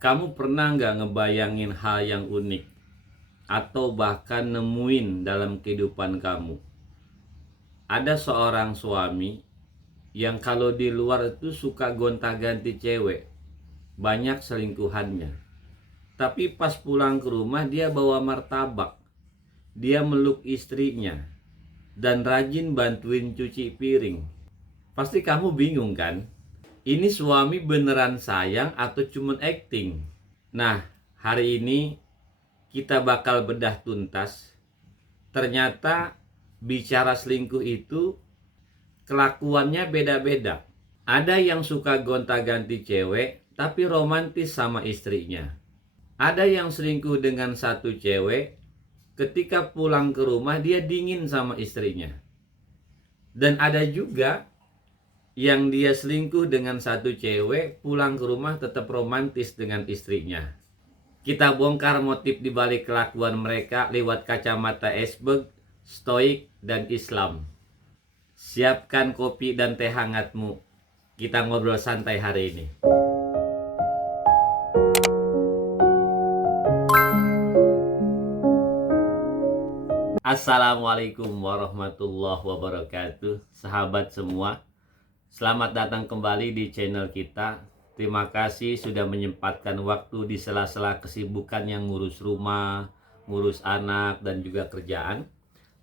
Kamu pernah nggak ngebayangin hal yang unik atau bahkan nemuin dalam kehidupan kamu? Ada seorang suami yang kalau di luar itu suka gonta-ganti cewek, banyak selingkuhannya. Tapi pas pulang ke rumah dia bawa martabak, dia meluk istrinya, dan rajin bantuin cuci piring. Pasti kamu bingung kan? Ini suami beneran sayang atau cuman acting? Nah, hari ini kita bakal bedah tuntas. Ternyata bicara selingkuh itu kelakuannya beda-beda. Ada yang suka gonta-ganti cewek tapi romantis sama istrinya. Ada yang selingkuh dengan satu cewek, ketika pulang ke rumah dia dingin sama istrinya. Dan ada juga yang dia selingkuh dengan satu cewek, pulang ke rumah tetap romantis dengan istrinya. Kita bongkar motif di balik kelakuan mereka lewat kacamata iceberg, stoik, dan Islam. Siapkan kopi dan teh hangatmu. Kita ngobrol santai hari ini. Assalamualaikum warahmatullahi wabarakatuh. Sahabat semua, selamat datang kembali di channel kita. Terima kasih sudah menyempatkan waktu di sela-sela kesibukan yang ngurus rumah, ngurus anak, dan juga kerjaan.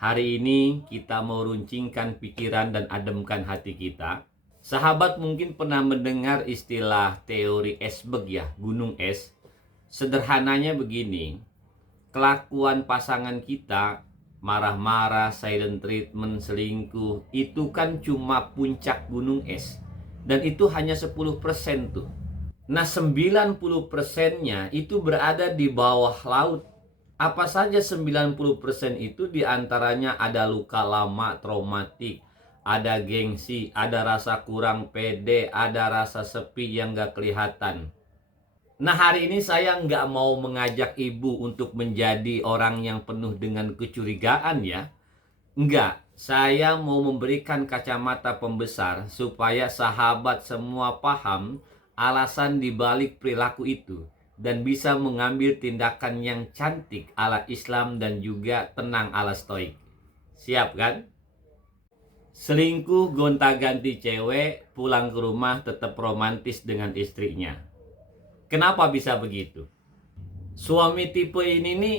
Hari ini kita mau runcingkan pikiran dan ademkan hati kita. Sahabat mungkin pernah mendengar istilah teori iceberg ya, gunung es. Sederhananya begini, kelakuan pasangan kita, marah-marah, silent treatment, selingkuh, itu kan cuma puncak gunung es. Dan itu hanya 10% tuh. Nah 90%-nya itu berada di bawah laut. Apa saja 90% itu? Diantaranya ada luka lama, traumatik, ada gengsi, ada rasa kurang pede, ada rasa sepi yang gak kelihatan. Nah hari ini saya nggak mau mengajak ibu untuk menjadi orang yang penuh dengan kecurigaan ya. Enggak, saya mau memberikan kacamata pembesar supaya sahabat semua paham alasan dibalik perilaku itu dan bisa mengambil tindakan yang cantik ala Islam dan juga tenang ala stoik. Siap kan? Selingkuh, gonta-ganti cewek, pulang ke rumah tetap romantis dengan istrinya. Kenapa bisa begitu? Suami tipe ini nih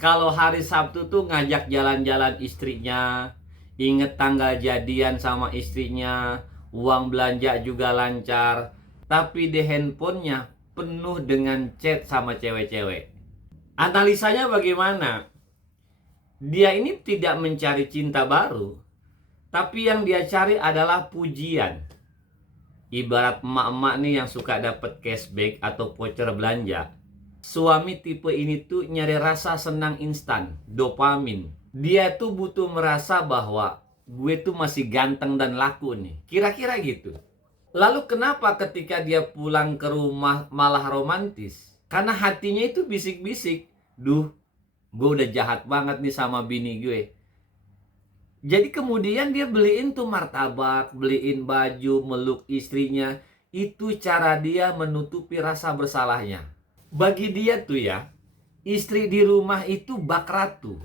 kalau hari Sabtu tuh ngajak jalan-jalan istrinya, inget tanggal jadian sama istrinya, uang belanja juga lancar, tapi di handphonenya penuh dengan chat sama cewek-cewek. Analisanya bagaimana? Dia ini tidak mencari cinta baru, tapi yang dia cari adalah pujian. Ibarat emak-emak nih yang suka dapat cashback atau voucher belanja. Suami tipe ini tuh nyari rasa senang instan, dopamin. Dia tuh butuh merasa bahwa gue tuh masih ganteng dan laku nih. Kira-kira gitu. Lalu kenapa ketika dia pulang ke rumah malah romantis? Karena hatinya itu bisik-bisik. Duh, gue udah jahat banget nih sama bini gue. Jadi kemudian dia beliin tuh martabak, beliin baju, meluk istrinya. Itu cara dia menutupi rasa bersalahnya. Bagi dia tuh ya, istri di rumah itu bak ratu.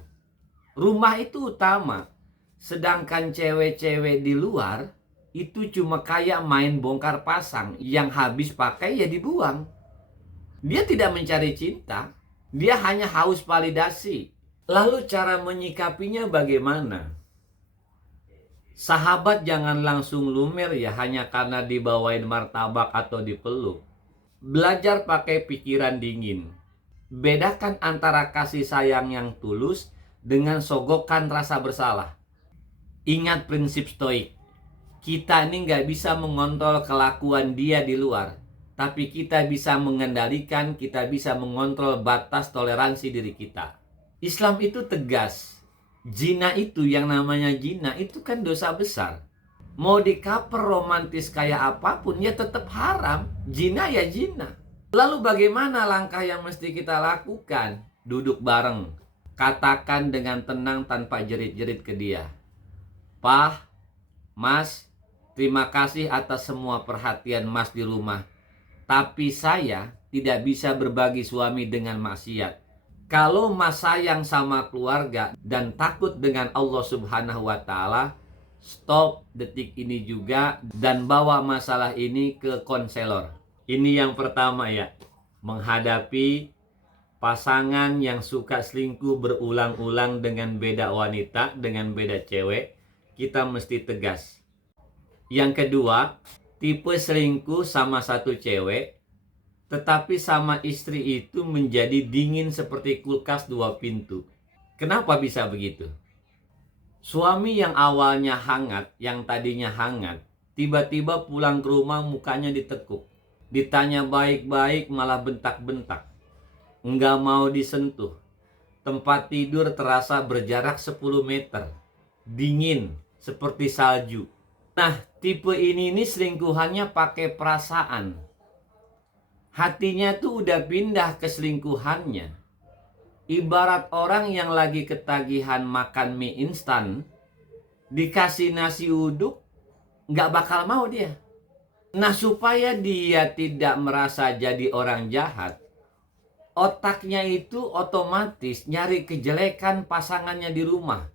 Rumah itu utama. Sedangkan cewek-cewek di luar itu cuma kayak main bongkar pasang yang habis pakai ya dibuang. Dia tidak mencari cinta, dia hanya haus validasi. Lalu cara menyikapinya bagaimana? Sahabat jangan langsung lumer ya hanya karena dibawain martabak atau dipeluk. Belajar pakai pikiran dingin. Bedakan antara kasih sayang yang tulus dengan sogokan rasa bersalah. Ingat prinsip stoik. Kita ini nggak bisa mengontrol kelakuan dia di luar. Tapi kita bisa mengendalikan, kita bisa mengontrol batas toleransi diri kita. Islam itu tegas. Zina itu, yang namanya zina itu kan dosa besar. Mau dikaper romantis kayak apapun ya tetap haram. Zina ya zina. Lalu bagaimana langkah yang mesti kita lakukan? Duduk bareng. Katakan dengan tenang tanpa jerit-jerit ke dia. Pah, Mas, terima kasih atas semua perhatian Mas di rumah. Tapi saya tidak bisa berbagi suami dengan maksiat. Kalau mas sayang sama keluarga dan takut dengan Allah Subhanahu wa Ta'ala, stop detik ini juga dan bawa masalah ini ke konselor. Ini yang pertama ya, menghadapi pasangan yang suka selingkuh berulang-ulang dengan beda wanita, dengan beda cewek, kita mesti tegas. Yang kedua, tipe selingkuh sama satu cewek, tetapi sama istri itu menjadi dingin seperti kulkas 2 pintu. Kenapa bisa begitu? Suami yang awalnya hangat, yang tadinya hangat, tiba-tiba pulang ke rumah mukanya ditekuk. Ditanya baik-baik malah bentak-bentak. Nggak mau disentuh. Tempat tidur terasa berjarak 10 meter. Dingin, seperti salju. Nah, tipe ini selingkuhannya pakai perasaan. Hatinya tuh udah pindah ke selingkuhannya. Ibarat orang yang lagi ketagihan makan mie instan, dikasih nasi uduk, nggak bakal mau dia. Nah, supaya dia tidak merasa jadi orang jahat, otaknya itu otomatis nyari kejelekan pasangannya di rumah.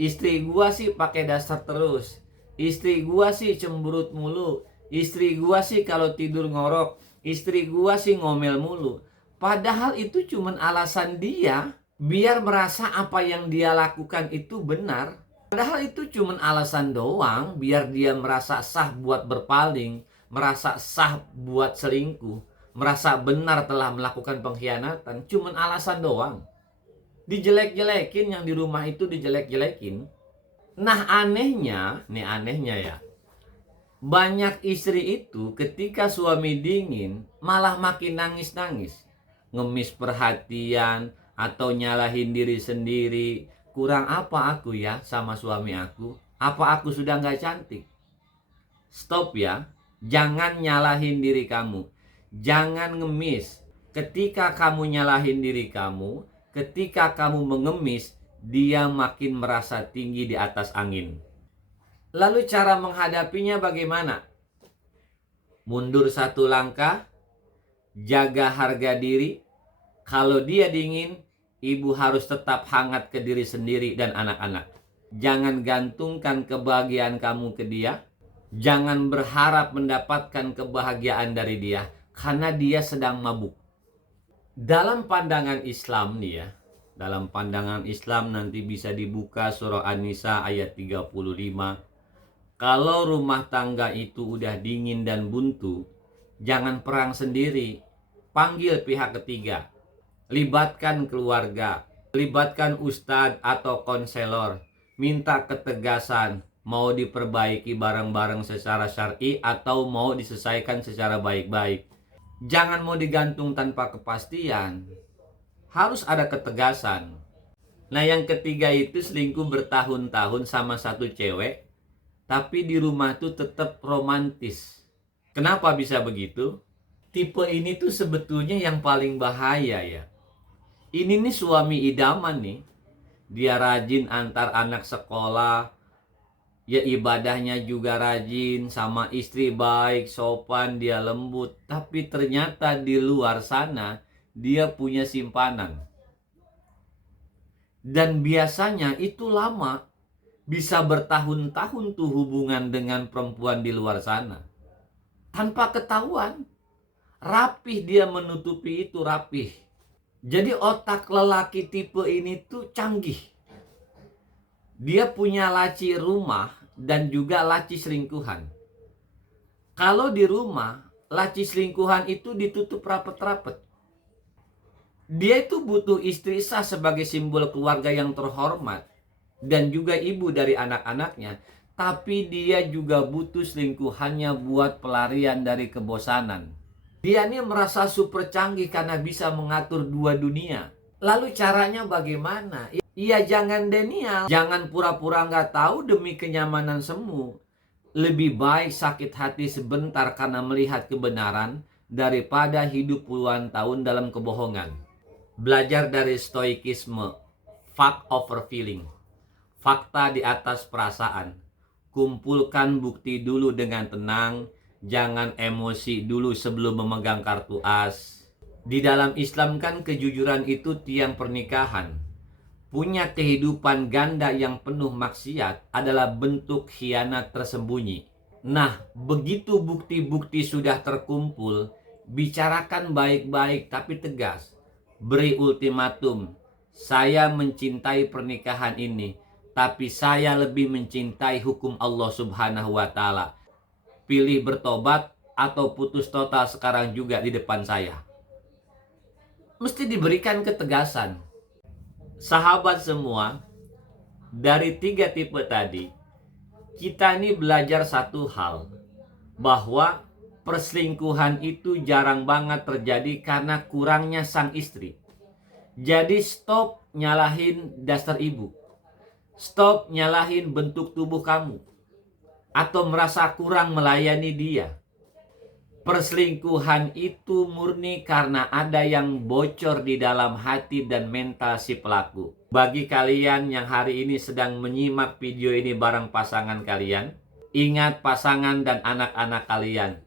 Istri gua sih pakai dasar terus. Istri gua sih cemberut mulu. Istri gua sih kalau tidur ngorok. Istri gua sih ngomel mulu. Padahal itu cuman alasan dia biar merasa apa yang dia lakukan itu benar. Padahal itu cuman alasan doang biar dia merasa sah buat berpaling, merasa sah buat selingkuh, merasa benar telah melakukan pengkhianatan. Cuman alasan doang. Dijelek-jelekin, yang di rumah itu dijelek-jelekin. Nah, anehnya ya, banyak istri itu ketika suami dingin malah makin nangis-nangis, ngemis perhatian atau nyalahin diri sendiri. Kurang apa aku ya sama suami aku? Apa aku sudah nggak cantik? Stop ya, jangan nyalahin diri kamu, jangan ngemis. Ketika kamu nyalahin diri kamu, ketika kamu mengemis, dia makin merasa tinggi di atas angin. Lalu cara menghadapinya bagaimana? Mundur 1 langkah, jaga harga diri. Kalau dia dingin, ibu harus tetap hangat ke diri sendiri dan anak-anak. Jangan gantungkan kebahagiaan kamu ke dia. Jangan berharap mendapatkan kebahagiaan dari dia, karena dia sedang mabuk. Dalam pandangan Islam nih ya, dalam pandangan Islam nanti bisa dibuka surah An-Nisa ayat 35. Kalau rumah tangga itu udah dingin dan buntu, jangan perang sendiri. Panggil pihak ketiga. Libatkan keluarga, libatkan ustadz atau konselor. Minta ketegasan, mau diperbaiki bareng-bareng secara syar'i atau mau diselesaikan secara baik-baik. Jangan mau digantung tanpa kepastian. Harus ada ketegasan. Nah, yang ketiga itu selingkuh bertahun-tahun sama satu cewek, tapi di rumah tuh tetap romantis. Kenapa bisa begitu? Tipe ini tuh sebetulnya yang paling bahaya ya. Ini nih suami idaman nih. Dia rajin antar anak sekolah. Ya ibadahnya juga rajin, sama istri baik, sopan, dia lembut. Tapi ternyata di luar sana dia punya simpanan. Dan biasanya itu lama. Bisa bertahun-tahun tuh hubungan dengan perempuan di luar sana. Tanpa ketahuan. Rapih dia menutupi itu, rapih. Jadi otak lelaki tipe ini tuh canggih. Dia punya laci rumah dan juga laci selingkuhan. Kalau di rumah, laci selingkuhan itu ditutup rapet-rapet. Dia itu butuh istri sah sebagai simbol keluarga yang terhormat. Dan juga ibu dari anak-anaknya. Tapi dia juga butuh selingkuhannya buat pelarian dari kebosanan. Dia ini merasa super canggih karena bisa mengatur 2 dunia. Lalu caranya bagaimana? Iya, jangan denial. Jangan pura-pura nggak tahu demi kenyamanan semu. Lebih baik sakit hati sebentar karena melihat kebenaran daripada hidup puluhan tahun dalam kebohongan. Belajar dari stoikisme. Fact over feeling. Fakta di atas perasaan. Kumpulkan bukti dulu dengan tenang. Jangan emosi dulu sebelum memegang kartu as. Di dalam Islam kan kejujuran itu tiang pernikahan. Punya kehidupan ganda yang penuh maksiat adalah bentuk khianat tersembunyi. Nah, begitu bukti-bukti sudah terkumpul, bicarakan baik-baik tapi tegas. Beri ultimatum, saya mencintai pernikahan ini, tapi saya lebih mencintai hukum Allah Subhanahu wa Ta'ala. Pilih bertobat atau putus total sekarang juga di depan saya. Mesti diberikan ketegasan. Sahabat semua, dari 3 tipe tadi, kita ini belajar satu hal, bahwa perselingkuhan itu jarang banget terjadi karena kurangnya sang istri. Jadi stop nyalahin dasar ibu. Stop nyalahin bentuk tubuh kamu. Atau merasa kurang melayani dia. Perselingkuhan itu murni karena ada yang bocor di dalam hati dan mental si pelaku. Bagi kalian yang hari ini sedang menyimak video ini bareng pasangan kalian, ingat pasangan dan anak-anak kalian.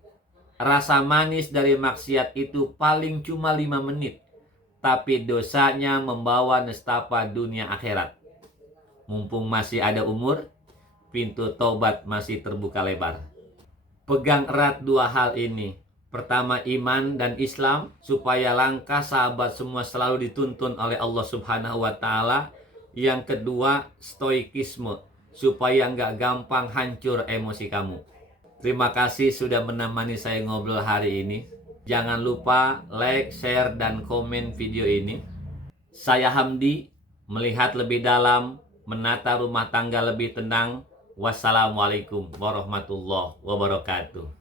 Rasa manis dari maksiat itu paling cuma 5 menit. Tapi dosanya membawa nestapa dunia akhirat. Mumpung masih ada umur, pintu tobat masih terbuka lebar. Pegang erat 2 hal ini. Pertama, iman dan Islam, supaya langkah sahabat semua selalu dituntun oleh Allah Subhanahu wa Ta'ala. Yang kedua, stoikisme, supaya nggak gampang hancur emosi kamu. Terima kasih sudah menemani saya ngobrol hari ini. Jangan lupa like, share, dan komen video ini. Saya Hamdi, melihat lebih dalam, menata rumah tangga lebih tenang. Wassalamualaikum warahmatullahi wabarakatuh.